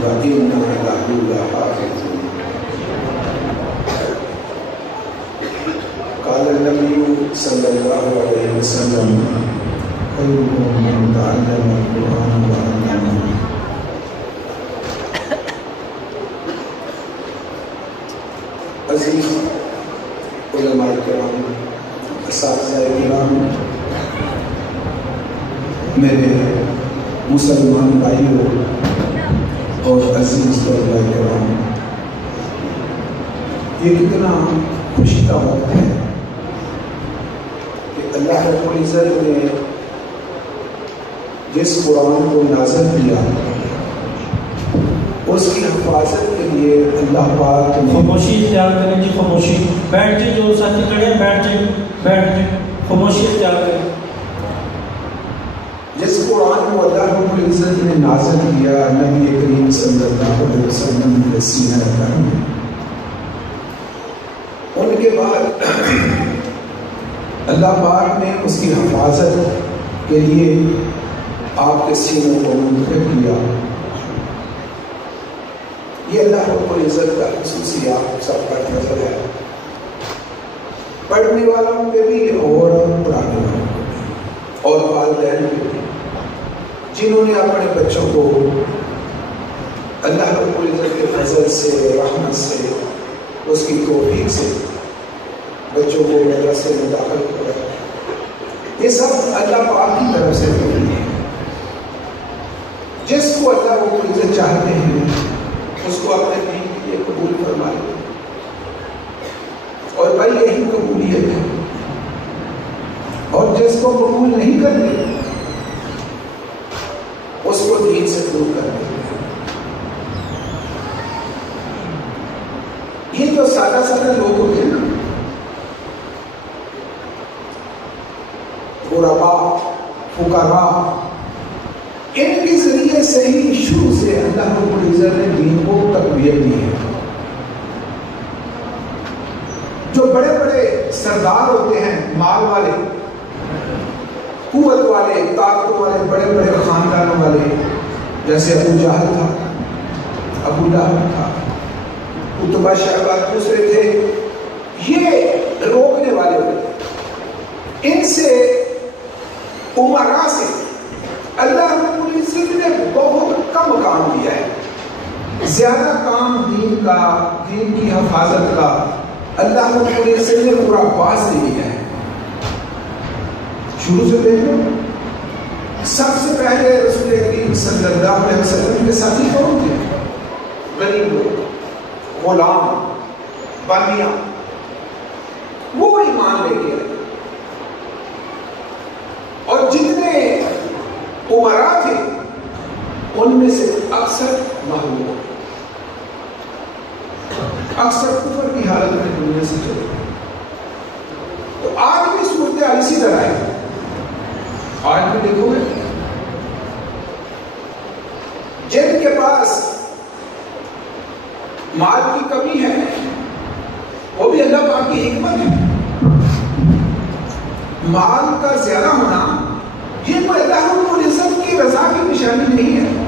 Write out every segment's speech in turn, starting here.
وَإِنَّا لَهُ لَحَافِظُونَ. قال النبي صلى الله عليه وسلم خيركم من تعلم القرآن وعلمه. عزیز علماء کرام، اساتذہ کرام، میرے مسلمان بھائیوں اور عزیز طلباء کرام، یہ کتنا خوشی کا وقت ہے کہ اللہ رب العزت نے جس قرآن کو نازل کیا اس کی حفاظت کے لیے اللہ پاک خاموشی اختیار کریں جی، خاموشی. بیٹھ جائیں، جو ساتھی کھڑے ہیں بیٹھ جائیں، بیٹھ جائیں، خاموشی اختیار کریں. جس قرآن کو اللہ رب العزت نے نازل کیا نبی کریم صلی اللہ علیہ وسلم کے سینہ انور میں، ان کے بعد اللہ پاک نے اس کی حفاظت کے لیے آپ کے سینوں کو منتخب کیا. یہ اللہ رب العزت کا خصوصیات سب پر نظر ہے، پڑھنے والوں پہ بھی اور پڑھانے والوں پہ بھی، اور والدین پہ بھی، جنہوں نے اپنے بچوں کو اللہ رب العزت کے فضل سے، رحمت سے، اس کی توفیق سے بچوں کو مدرسے میں داخل کیا. یہ سب اللہ پاک کی طرف سے ہوئی ہے. جس کو اللہ رب العزت چاہتے ہیں اس کو اپنے دین کے لیے قبول فرمائے، اور بھائی یہی قبولیت ہے. اور جس کو قبول نہیں کرتے اس کو دین سے دور کر دیں. یہ جو سادہ سادہ لوگ ہوتے ہیں نا، غرباء، فقراء، ان کے ذریعے سے ہی شروع سے اللہ رب العزت نے دین کو تقویت دی ہے. جو بڑے بڑے سردار ہوتے ہیں، مال والے، قوت والے، طاقت والے، بڑے بڑے خاندانوں والے، جیسے ابو جہل تھا، ابو لہب تھا، عتبہ شیبہ دوسرے تھے، یہ روکنے والے ہوتے. ان سے عمراء سے اللہ رب العزت نے بہت کم کام دیا ہے. زیادہ کام دین کا، دین کی حفاظت کا اللہ رب العزت نے پورا باز دے دیا ہے. شروع سے دیکھو، سب سے پہلے رسول کریم صلی اللہ علیہ وسلم کے ساتھی کون تھے؟ غریب لوگ، غلام، باندیاں، وہ ایمان لے کے آئے. اور جتنے عمراء تھے ان میں سے اکثر محروم، اکثر کفر کی حالت میں دنیا سے چلے. تو آج بھی صورتحال اسی طرح ہے. آج بھی دیکھو گے جن کے پاس مال کی کمی ہے وہ بھی اللہ پاک کی حکمت ہے. مال کا زیادہ ہونا یہ کوئی اللہ رب العزت کی رضا کی نشانی نہیں ہے،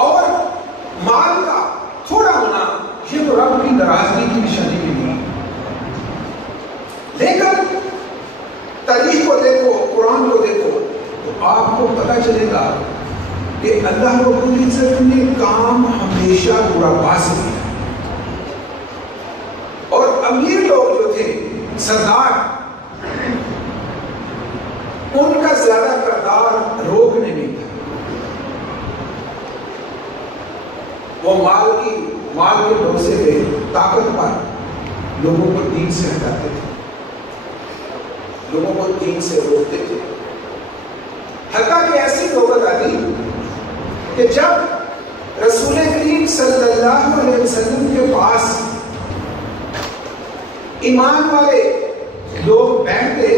اور مال کا تھوڑا ہونا یہ تو رب کی ناراضگی کی نشانی بھی نہیں. لیکن تاریخ کو دیکھو، قرآن کو دیکھو تو آپ کو پتہ چلے گا کہ اللہ رب العزت نے کام ہمیشہ برا باز کیا. اور امیر لوگ جو تھے، سردار، ان کا زیادہ کردار روکنے میں تھا. وہ مال کے بھروسے پہ، طاقت پر لوگوں کو دین سے ہٹاتے تھے، لوگوں کو دین سے روکتے تھے. حتیٰ کہ ایسی نوبت آتی کہ جب رسول کریم صلی اللہ علیہ وسلم کے پاس ایمان والے لوگ بیٹھتے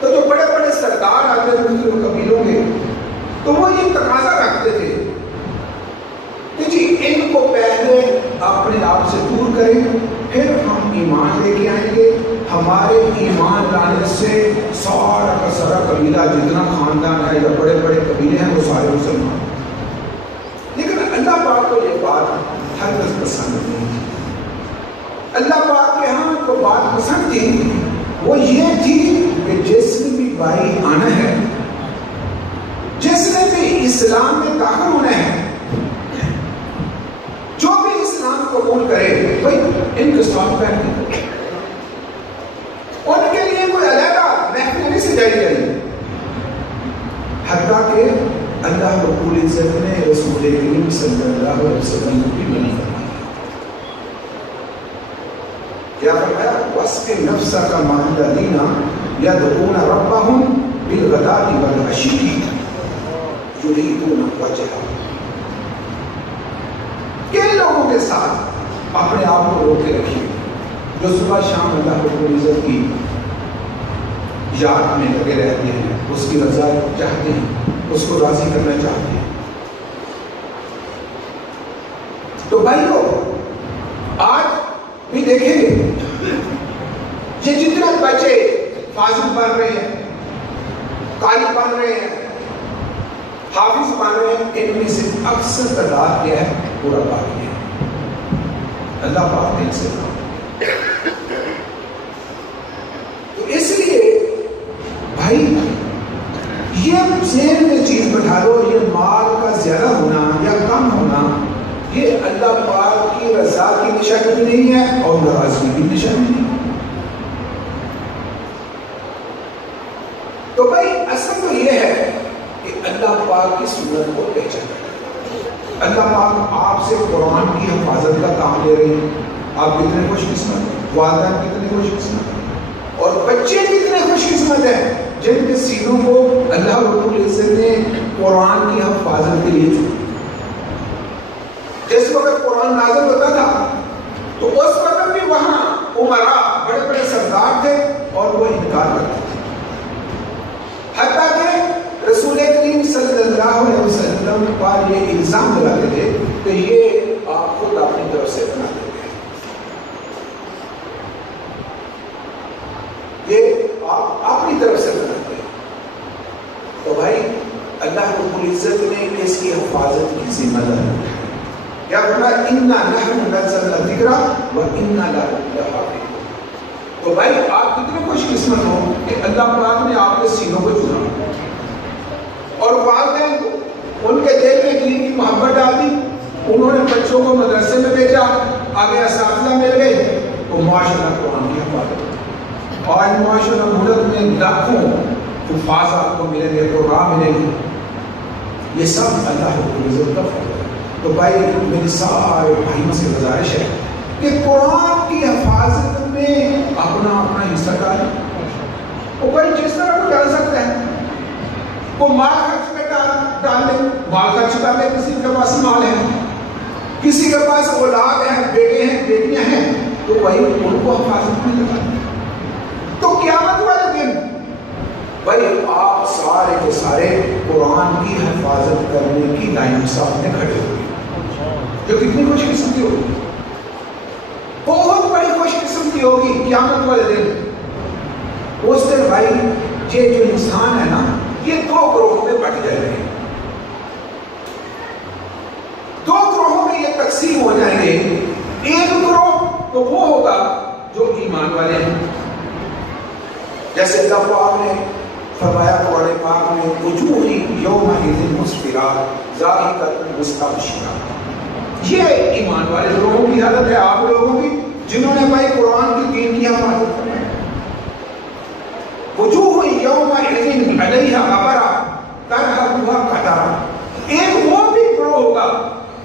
تو جو بڑے بڑے سردار آتے تھے مختلف قبیلوں کے، تو وہ یہ تقاضا رکھتے تھے کہ جی ان کو پہلے اپنے آپ سے دور کریں، پھر ہم ایمان لے کے آئیں گے. ہمارے ایمان لانے سے سارا کا سارا قبیلہ، جتنا خاندان ہے یا بڑے بڑے قبیلے ہیں وہ سارے مسلمان. لیکن اللہ پاک کو یہ بات ہرگز پسند نہیں تھی. اللہ پاک کے ہاں کو بات پسند تھی وہ یہ تھی کہ جس نے بھی بھائی آنا ہے, جس نے بھی اسلام میں داخل ہونا ہے, جو بھی اسلام قبول کرے بھائی ان کے ساتھ بیٹھے, ان کے لیے کوئی علیحدہ محفل نہیں سجائی جائے. حتیٰ کہ اللہ رب العزت نے رسول کریم صلی اللہ علیہ وسلم کو بھی منع فرمایا. کیا فرمایا؟ وَاسْقِ نَفْسَكَ مَعَ الَّذِينَ يَدْعُونَ رَبَّهُمْ بِالْغَدَاةِ وَالْعَشِيِّ يُرِيدُونَ وَجْهَهُ. کن لوگوں کے ساتھ اپنے آپ کو روکے رکھیے جو صبح شام اللہ رب العزت کی یاد میں لگے رہتے ہیں, اس کی رضا چاہتے ہیں, اس کو راضی کرنا چاہتے ہیں. تو بھائیو آج بھی دیکھیں گے یہ جتنے بچے فاضل بن رہے ہیں, قاری بن رہے ہیں, حافظ بن رہے ہیں, ان میں سے اکثر تعداد کیا ہے؟ پورا باقی ہے. اللہ پاک نے ان سے کہا. تو اس لیے بھائی یہ ذہن میں چیز بٹھا لو, یہ مال کا زیادہ ہونا یا کم ہونا یہ اللہ پاک کی رضا کی نشانی نہیں ہے اور ناراضگی کی نشانی نہیں ہے. تو بھائی اصل تو یہ ہے کہ اللہ پاک کی سنت کو پہچانا. اللہ پاک آپ سے قرآن کی حفاظت کا کام لے رہے ہیں. آپ کتنے خوش قسمت, والدین کتنے خوش قسمت, اور بچے کتنے خوش قسمت ہیں جن کے سینوں کو اللہ رب العزت نے قرآن کی حفاظت کے لیے چنا. جس وقت قرآن نازل ہوتا تھا تو اس وقت بھی وہاں عمرا بڑے بڑے سردار تھے اور وہ انکار کرتے تھے. حتیٰ کہ رسول کریم صلی اللہ علیہ وسلم پر یہ الزام لگاتے تھے کہ یہ آپ خود اپنی طرف سے بناتے ہیں, یہ آپ اپنی طرف سے بناتے ہیں. تو بھائی اللہ رب العزت نے اس کی حفاظت کی ذمہ داری اٹھائی. کیا فرمایا؟ اِنَّا نَحْنُ نَزَّلْنَا الذِّكْرَ وَإِنَّا لَهُ لَحَافِظُونَ. تو بھائی آپ کتنے خوش قسمت ہو کہ اللہ پاک نے آپ کے سینوں کو چنا اور والدین کو ان کے دل میں دین کی محبت ڈال دی. انہوں نے بچوں کو مدرسے میں بھیجا, آگے اساتذہ مل گئے, تو ماشاءاللہ قرآن کی حفاظت. آج ماشاءاللہ ملک میں لاکھوں حفاظ آپ کو ملیں گے, پروگرام ملیں گے. یہ سب اللہ رب العزت کا فضل ہے. تو بھائی میری سارے بھائیوں سے گزارش ہے کہ قرآن کی حفاظت میں اپنا اپنا حصہ ڈالیں. وہ بھائی جس طرح کو ڈال سکتے ہیں, وہ مال خرچ میں ڈال لیں, مال خرچ کر لیں. کسی کے پاس مال ہے, کسی کے پاس اولاد ہے, بیٹے ہیں, بیٹیاں ہیں, تو وہی ان کو حفاظت میں لگا دیں. تو قیامت والے دن بھائی آپ سارے کے سارے قرآن کی حفاظت کرنے کی لائن سامنے کھڑے ہوئے, جو کتنی خوش قسمتی ہوگی, بہت بڑی خوش قسمتی ہوگی قیامت والے دن. اس دن بھائی یہ جو انسان ہے نا, یہ دو گروہوں میں بٹ جائیں گے. دو گروہوں میں یہ تقسیم ہو جائیں گے. ایک گروہ تو وہ ہوگا جو ایمان والے ہیں, جیسے اللہ پاک نے فرمایا قرآن پاک میں وجوہ یومئذ مسفرہ ضاحکۃ مستبشرہ. یہ ایمان والے لوگوں کی حالت ہے, آپ لوگوں کی جنہوں نے بھائی قرآن کی دین کی حفاظت کرنا ہے. وجوہ یومئذ علیہا غبرہ ترہقها قترہ. ایک وہ بھی گروہ ہوگا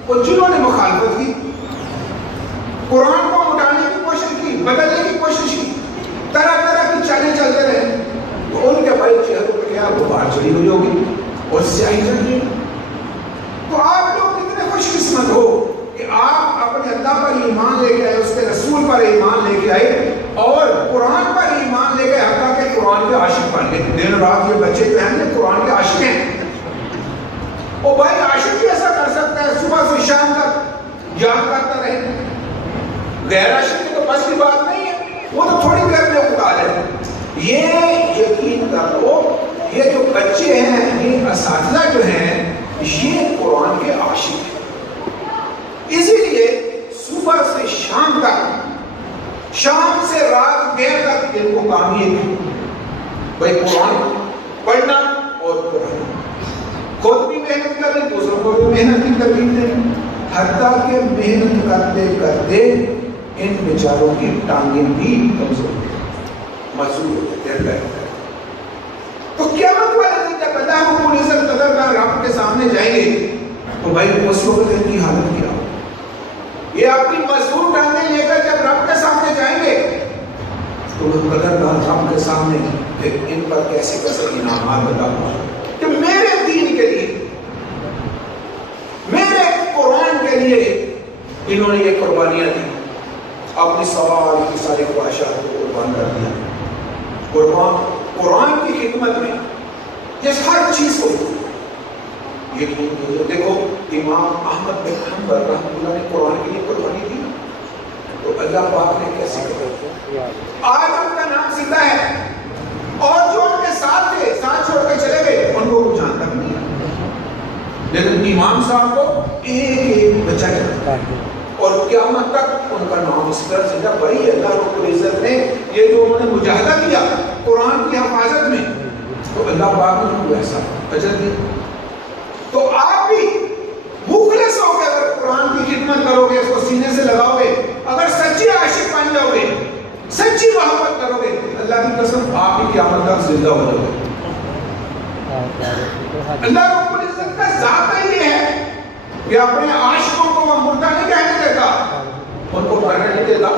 وہ جنہوں نے مخالفت کی, قرآن کو مٹانے کی کوشش کی, بدلنے کی کوشش کی, طرح طرح کی چالیں چلتے رہے, تو ان کے بھائی چہروں پہ کیا غبار چڑھی ہوئی ہوگی اور سیاہی چڑھی. تو آپ لوگ کتنے خوش قسمت ہو کہ آپ اپنے اللہ پر ایمان لے کے آئے, اس کے رسول پر ایمان لے کے آئے اور قرآن پر ایمان لے کے, حتیٰ کہ قرآن کے عاشق بن گئے. دن رات یہ بچے جو ہیں قرآن کے عاشق ہیں. وہ بھائی عاشق بھی ایسا کر سکتا ہے, صبح سے شام تک یاد کرتا رہے. غیر عاشق کی تو بس کی بات نہیں ہے, وہ تو تھوڑی دیر میں اٹھا لے. یہ یقین کر لو, یہ جو بچے ہیں, یہ اساتذہ جو ہیں محنت کی ترغیب دیں، حتیٰ کہ محنت کرتے کرتے ان بیچاروں کی ٹانگیں بھی کمزور مضبوط ہوتے ہیں۔ تو قیامت والے دن جب اللہ رب العزت قدردان رب کے سامنے جائیں گے تو بھائی اس وقت ان کی حالت کیا ہو؟ یہ اپنی مضبوط ٹانگیں لے کر جب رب کے سامنے جائیں گے تو وہ قدردان رب کے سامنے کہ ان پر کیسے کیسے انعامات ادا ہوا کہ میرے دین کے لیے، میرے قرآن کے لیے انہوں نے یہ قربانیاں دی، اپنی سوال کی ساری خواہشات کو قربان کر دیا۔ قرآن کی خدمت میں یہ ہر چیز کو دیکھو، امام احمد بن حنبل رحمۃ اللہ نے قرآن کے لیے قربانی دی تو اللہ پاک نے کیسے کیا؟ آج ان کا نام زندہ ہے اور جو ان کے ساتھ تھے، ساتھ چھوڑ کے چلے گئے، ان کو جانتا بھی نہیں، لیکن امام صاحب کو ایک ایک بچہ جانتا ہے اور قیامت تک ان کا نام اس طرح زندہ۔ بھائی اللہ رب العزت نے یہ جو انہوں نے مجاہدہ کیا قرآن کی حفاظت میں تو اللہ پاک نے ان کو ایسا اجر دیا۔ تو آپ بھی مخلص ہو کے اگر قرآن کی خدمت کرو گے، اس کو سینے سے لگاؤ گے، اگر سچی عاشق بن جاؤ گے، سچی محبت کرو گے، اللہ کی قسم آپ ہی قیامت تک زندہ ہو جاؤ گے۔ اللہ رب العزت کا ذات یہ ہے کہ اپنے عاشقوں کو وہ مردہ نہیں کہنے دیتا، ان کو مرنے نہیں دیتا۔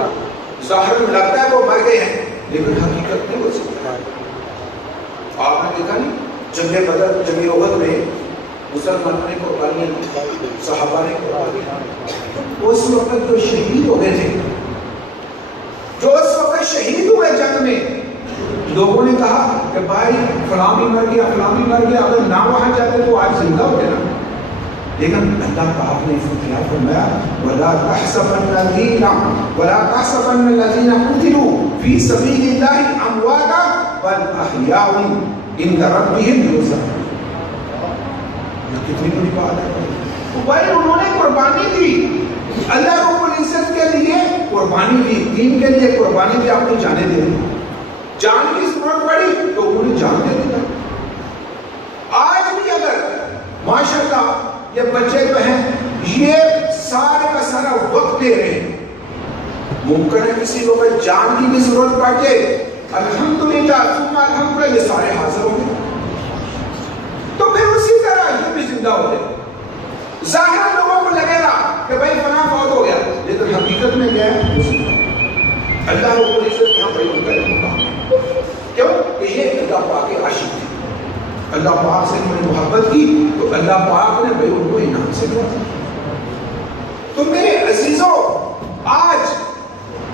ظاہر میں لگتا ہے وہ مر گئے ہیں لیکن حقیقت نہیں ہو سکتا۔ آپ نے دیکھا نہیں جنگ بدر، جنگ احد میں مسلمانوں نے قربانیاں دی، صحابہ نے قربانیاں دی۔ اس وقت جو شہید ہو گئے تھے، جو اس وقت شہید ہوئے جنگ میں، لوگوں نے کہا کہ بھائی فلاں بھی مر گیا، فلاں بھی مر گیا، اگر نہ وہاں جاتے تو آج زندہ ہوتے نا۔ لیکن اللہ پاک نے فرمایا وَلَا تَحْسَبَنَّ الَّذِينَ قُتِلُوا فِي سَبِيلِ اللَّهِ أَمْوَاتًا بَلْ أَحْيَاءٌ عِندَ رَبِّهِمْ يُرْزَقُونَ۔ یہ کتنی بڑی بات ہے بھائی، انہوں نے قربانی دی، اللہ رب العزت کے لیے قربانی دی، دین کے لیے قربانی دی، اپنی جانیں دے دی، جان کی ضرورت پڑی تو انہوں نے جان دے دی۔ آج بھی اگر ماشاءاللہ یہ بچے جو ہیں یہ سارے کا سارا وقت دے رہے ہیں، ممکن ہے کسی کو جان کی بھی ضرورت پڑ جائے، الحمدللہ ثم الحمدللہ یہ سارے حاضر ہوں گے، تو پھر اسی طرح یہ بھی زندہ ہو گئے۔ ظاہر لوگوں کو لگے گا کہ بھائی فلاں فوت ہو گیا، لیکن حقیقت میں کیا ہے؟ اللہ رب العزت یہاں بھائی ان کا مقام ہے، کیوں کہ یہ اللہ پاک کے عاشق تھے، اللہ پاک سے انہوں نے محبت کی تو اللہ پاک نے بھائی ان کو انعام سے دیا۔ تو میرے عزیزوں، آج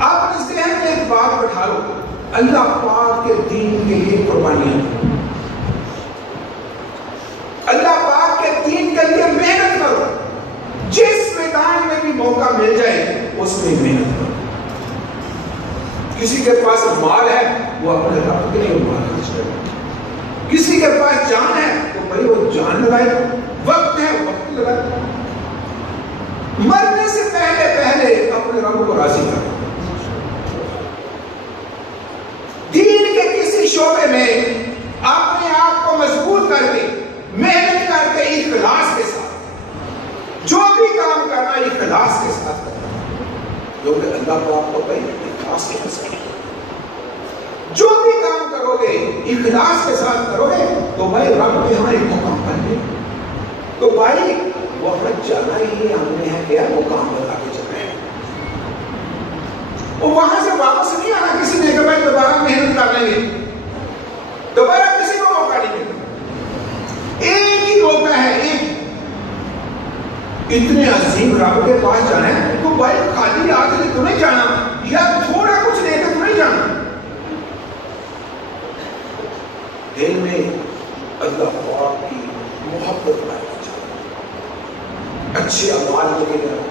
اپنے ذہن میں ایک بات بٹھا لو، اللہ پاک کے دین کے لیے قربانیاں، اللہ پاک کے دین کے لیے محنت کرو، جس میدان میں بھی موقع مل جائے اس میں محنت کرو۔ کسی کے پاس مال ہے وہ اپنے رب کے لیے مال خرچ کرے، کسی کے پاس جان ہے تو بھائی وہ جان لگائے، وقت ہے وقت لگائے، مرنے سے پہلے پہلے اپنے رب کو راضی کرو۔ دین کے کسی شعبے میں اپنے آپ کو مضبوط کر کے، محنت کر کے، اخلاص کے ساتھ جو بھی کام کرنا اخلاص کے ساتھ کرنا، کیونکہ اللہ کو آپ کو بھائی اخلاص کے ساتھ جو بھی کام کرو گے اخلاص کے ساتھ کرو گے تو بھائی رب کے ہاں ایک مقام بن گئے۔ تو بھائی وہاں جانا ہی ہم نے ہے کیا مقام بنا کے چلے ہیں، اور وہاں سے واپس نہیں آنا کسی نے کہ بھائی دوبارہ محنت کر لیں گے، دوبارہ کسی کو موقع نہیں ملتا، ایک ہی موقع ہے، ایک اتنے عظیم رب کے پاس جانا ہے تو بھائی خالی ہاتھ سے تو نہیں جانا، یا تھوڑا کچھ لے کے تو نہیں جانا، دل میں اللہ پاک کی محبت لانا چاہیے، اچھے اعمال لے کے جانا،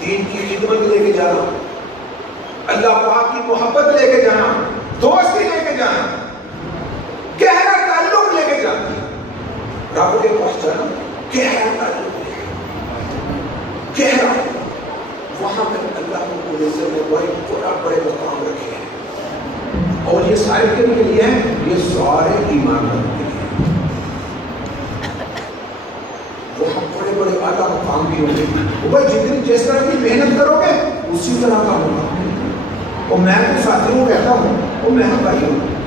دین کی خدمت لے کے جانا، اللہ پاک کی محبت لے کے جانا، دوستی لے کے جانا، گہرا تعلق لے کے جانا، رب کے پاس جانا، گہرا تعلق لے کے گہرا، وہاں پہ اللہ کو العزت نے بڑے مقام رکھے ہیں، اور یہ سارے کے لیے ہیں، یہ سارے ایمان کے لیے، وہاں بڑے بڑے مقام بھی ہوں گے. بھائی جتنی جس طرح کی محنت کرو گے اسی طرح کا مقام ہے. اور میں تو ساتھیوں کو کہتا ہوں وہ میں بھائی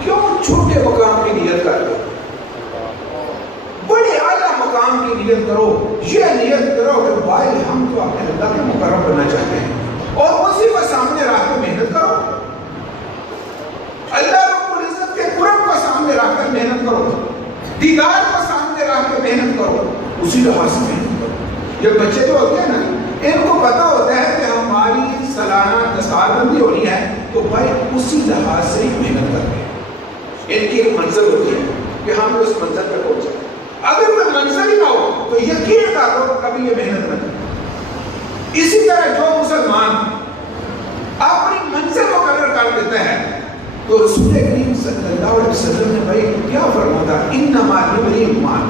کیوں چھوٹے مقام کی نیت کر دو, بڑے اعلیٰ مقام کی نیت کرو. یہ نیت کرو کہ بھائی ہم تو اپنے اللہ کے مقرب بننا چاہتے ہیں اور اسی کو سامنے رکھ کے محنت کرو. اللہ رب العزت کے قرب کو سامنے رکھ کر محنت کرو, دیدار کو سامنے رکھ کے محنت کرو, اسی لحاظ سے محنت کرو. یہ بچے جو ہوتے ہیں نا ان کو پتا ہوتا ہے کہ ہماری سالانہ دستار بندی ہونی ہے تو بھائی اسی لحاظ سے ہی محنت کرتے ہیں. ان کی ایک منزل ہوتی ہے کہ ہم اس منزل پہ پہنچ جائیں. اگر کوئی منزل ہی نہ ہو تو یقین کرو کبھی یہ محنت نہ کرے. اسی طرح جو مسلمان اپنی منزل کو قرار کر دیتا ہے تو رسول کریم صلی اللہ علیہ وسلم نے بھائی کیا فرمایا, انما الایمان,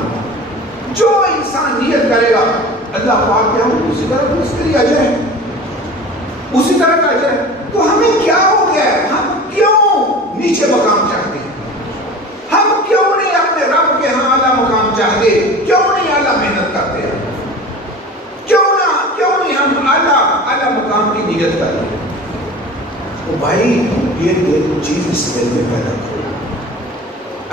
جو انسان نیت کرے گا اللہ پاک کیا اسی طرح اس کے لیے اجر ہے, اسی طرح کا اجر ہے. تو ہمیں کیا ہو گیا ہے, ہم کیوں نیچے مقام چاہتے ہیں, ہم کیوں نہیں اپنے رب کے ہاں اعلیٰ مقام چاہتے, کیوں نہیں اعلیٰ محنت کرتے ہیں, کیوں نہیں ہم اعلیٰ مقام کی نیت کرتے ہیں. تو بھائی یہ چیز اس دل میں پیدا کرو,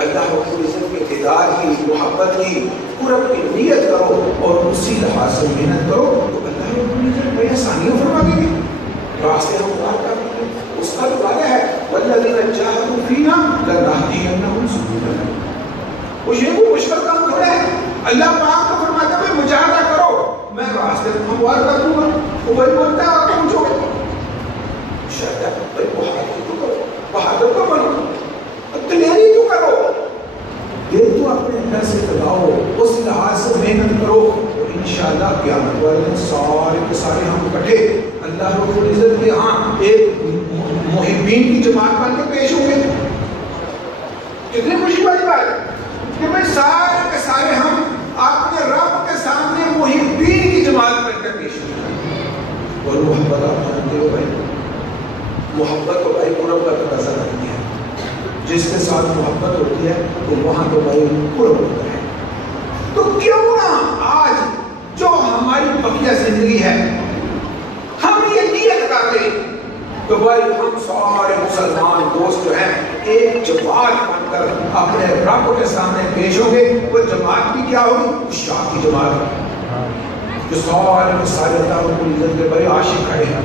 اللہ رب العزت کے دیدار کی, محبت کی, قرب کی نیت کرو اور اسی لحاظ سے محنت کرو تو اللہ رب العزت بڑی آسانیاں فرما دیں گے, راستے ہموار کر دیں گے. اس کا تو وعدہ ہے والذین جاہدوا فینا لنہدینہم سبلنا. وہ یہ کوئی مشکل کام تھوڑا ہے, اللہ پاک تو فرماتا ہے مجاہدہ کرو میں راستے ہموار کر دوں گا. وہ بھائی بولتا ہے آپ پہنچو گے شاید بھائی بہادر تو کرو, بہادر تو بنو, تیاری تو کرو, دل تو اپنے اندر سے لگاؤ, اس لحاظ سے محنت کرو اور انشاءاللہ قیامت والے دن سارے کے سارے ہم اکٹھے اللہ رب العزت کے ہاں ایک محبین کی جماعت بن کے پیش ہوں گے. کتنی خوشی والی بات ہے کہ بھائی سارے کے سارے ہم اپنے رب کے سامنے محبین کی جماعت بن کے پیش ہوں گے. اور محبت آپ جانتے ہو بھائی, محبت تو بھائی قرب کا تقاضا کرتی ہے. جس کے ساتھ محبت ہوتی ہے تو وہاں تو بھائی قرب ہوتا ہے. تو کیوں نہ آج جو ہماری بقیہ زندگی ہے ہم یہ نیت کرتے تو بھائی ہم سارے مسلمان دوست جو ہیں ایک جماعت بن کر اپنے رب کے سامنے پیش ہوں گے. وہ جماعت بھی کیا ہوگی, شاہ کی جماعت, جو سارے سارے اللہ رب العزت کے بڑے عاشق کھڑے ہیں,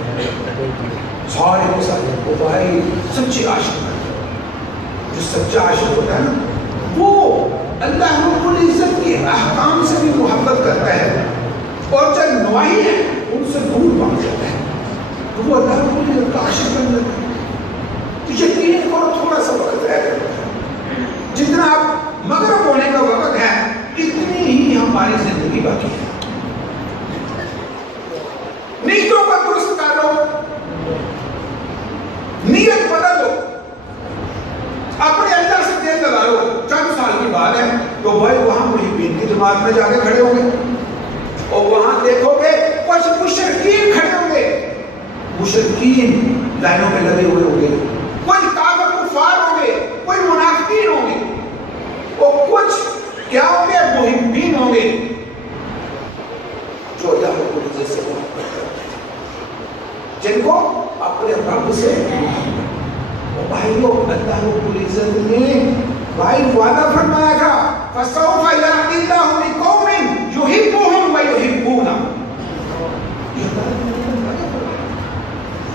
سارے کے سارے وہ بھائی سچے عاشق ہیں. جو سچا عاشق ہوتا ہے نا وہ اللہ رب العزت کے احکام سے بھی محبت کرتا ہے اور جو نواہی ہے ان سے دور بھاگ جاتا ہے تو وہ اللہ رب العزت کا عاشق بن جاتا ہے. تو یقین کرو تھوڑا سا وقت رہ گیا, جتنا آپ مغرب ہونے کا وقت ہے اتنی ہی ہماری زندگی باقی ہے. نیتوں کا درست کر لو, نیت بدل لو, اپنے اللہ سے دل لگا لو. چند سال کی بات ہے تو بھائی وہاں محبین کی جماعت میں جا کے کھڑے ہوں گے اور وہاں دیکھو گے کچھ مشرکین کھڑے ہوں گے, مشرکین لائنوں میں لگے ہوئے ہوں گے, کوئی کافر کفار ہوں گے, کوئی منافقین ہوں گے اور کچھ کیا ہوں گے, محبین ہوں گے جو اللہ رب العزت سے محبت کرتے ہیں, جن کو اپنے رب سے محبت. بھائیو اللہ رب العزت نے بھائی وعدہ فرمایا تھا فَسَوْفَ يَأْتِي اللَّهُ بِقَوْمٍ يُحِبُّهُمْ وَيُحِبُّونَهُ.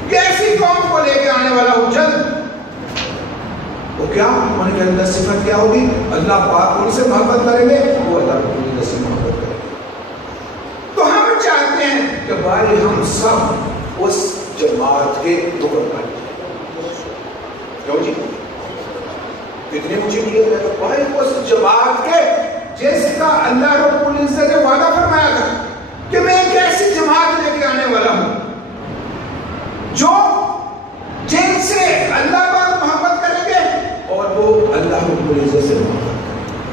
کیسی قوم کو لے کے آنے والا ہوں جلد, تو کیا ان کے اندر صفت کیا ہوگی, اللہ پاک ان سے محبت کریں گے, وہ اللہ رب العزت سے محبت کریں گے. تو ہم چاہتے ہیں کہ بھائی ہم سب اس جماعت کے رکن بن جائیں. کیوں جی اتنی اونچی نیت ہے تو بھائی اس جماعت کے جس کا اللہ رب العزت نے وعدہ فرمایا تھا کہ میں ایک ایسی جماعت لے کے آنے والا ہوں جو جن سے اللہ پاک محبت کریں گے اور وہ اللہ رب العزت سے محبت کریں گے.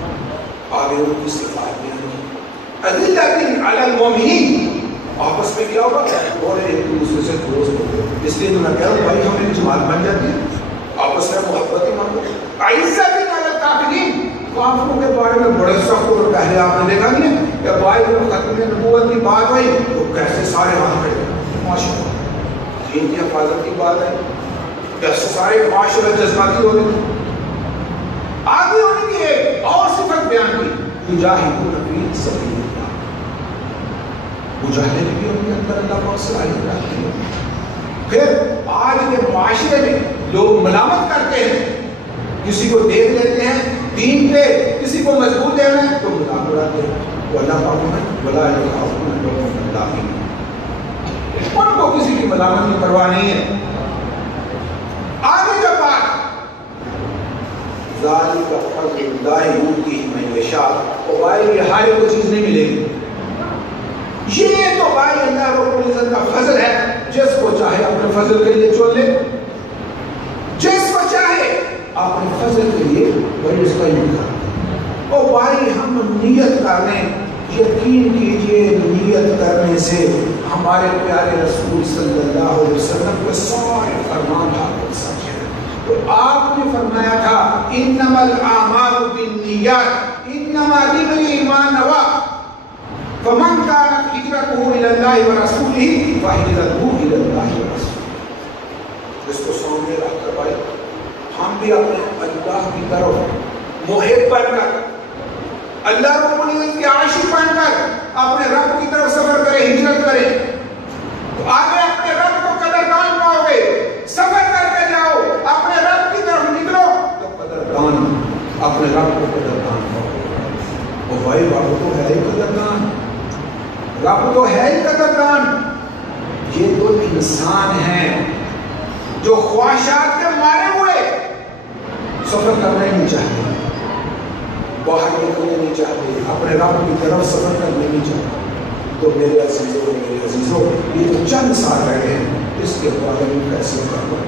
آگے ان کی صفات بھی آئی اذلۃ علی المؤمنین, آپس میں کیا ہوگا اور ایک دوسرے سے دوست ہوگا. اس لیے میں کہہ رہا ہوں بھائی ہم ایک جماعت بن جاتے ہیں, آپس میں محبت ہی مانگو. عزت علی الکافرین, کافروں کے بارے میں بڑے سخت اور پہلے آپ نے دیکھا نہیں ہے کہ جب آئی ختم نبوت کی بات ہوئی تو کیسے سارے ہاتھ کھڑے ماشاءاللہ، دین کی حفاظت کی بات ہے، کیسے سارے معاشرت جذباتی ہو گئے. آگے ہونے کی ایک اور صفت بیان کی، یجاہدون فی سبیل اللہ. مجاہدے بھی ان کے اندر اللہ پاک صلاحیت رکھتی ہے. پھر آج کے معاشرے میں لوگ ملامت کرتے ہیں، کسی کو دیکھ لیتے ہیں دین پہ، کسی کو مضبوط دینا ہے تو مذاق اڑاتے ہیں. وہ اللہ پاک میں ولا یخافون لومۃ لائم، ان کو کسی کی ملامت کی پرواہ نہیں ہے. آگے جب بات ذالک فضل اللہ یؤتیہ من یشاء، اور بھائی یہ ہر ایک کو چیز نہیں ملے گی، یہ تو بھائی اللہ رب العزت کا فضل ہے، جس کو چاہے اپنے فضل کے لیے چن لے، جس کو چاہے اپنے فضل کے لیے بھائی اس کا انتخاب. اور بھائی ہم نیت کر لیں، یقین کیجئے نیت کرنے سے ہمارے پیارے رسول صلی اللہ علیہ وسلم کے سارے فرمان حاصل سچ ہیں. تو آپ نے فرمایا تھا انما الاعمال بالنیات انما لمن نوى فمن كانت هجرته الى الله ورسوله فهجرته الى الله ورسوله. اس کو سامنے رکھ کر بھائی ہم بھی اپنے اللہ کی طرف محب بن کر، اللہ رب العزت کے عاشق بن کر اپنے رب کی طرف سفر کریں، ہجرت کریں. تو آگے اپنے رب کو قدردان پاؤ گے. سفر کر کے جاؤ، اپنے رب کی طرف نکلو تو قدردان، اپنے رب کو قدردان پاؤ گے. اور بھائی رب تو ہے ہی قدردان، رب تو ہے ہی قدردان. یہ تو انسان ہیں جو خواہشات کے مارے ہوئے سفر کرنا ہی نہیں چاہتے، باہر نکلنے نہیں چاہتے، اپنے رب کی طرف سفر کرنے نہیں چاہتے. تو میرے عزیزوں یہ تو چند سال رہے ہیں، اس کے بارے میں کیسے کرنا،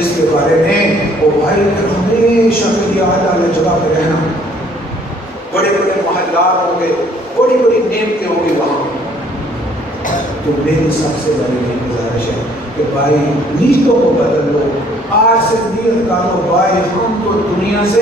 اس کے بارے میں وہ بھائی ہمیشہ کے لیے اعلیٰ جگہ پہ رہنا. بڑے بڑے محلات ہوں گے، بڑی بڑی نعمتیں ہوں گی وہاں. تو میری سب سے بڑی گزارش ہے کہ بھائی نیتوں کو بدل لو. آج سے نیت کرو بھائی ہم تو دنیا سے